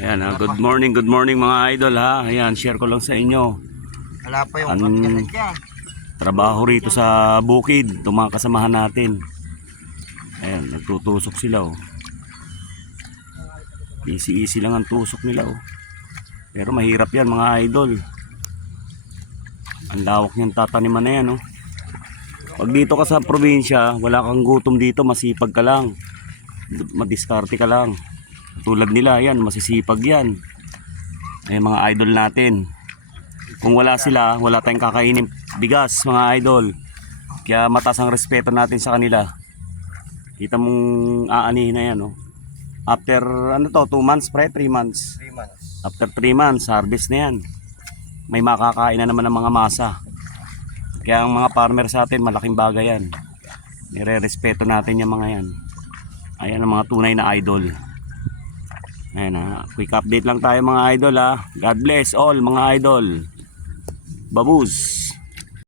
Ayan, good morning mga idol ha. Ayan, share ko lang sa inyo. Wala pa yung Ang trabaho rito sa bukid, itong mga kasamahan natin. Ayan, nagtutusok sila oh. Easy lang ang tusok nila oh. Pero mahirap yan mga idol. Ang lawak niyang tataniman na yan oh. Pag dito ka sa probinsya, wala kang gutom dito, masipag ka lang. Madiskarte ka lang. Tulad nila, yan, masisipag yan. Ay mga idol natin. Kung wala sila, wala tayong kakainin bigas mga idol. Kaya mataas ang respeto natin sa kanila. Kita mong aanihin na yan oh. After ano to, 2 months pre, 3 months. 3 months. After 3 months, harvest na yan. May makakain na naman ng mga masa. Kaya ang mga farmer sa atin, malaking bagay yan. Nire-respeto natin yung mga yan. Ayan ang mga tunay na idol. Ayan ha, quick update lang tayo mga idol ha. God bless all mga idol. Babus.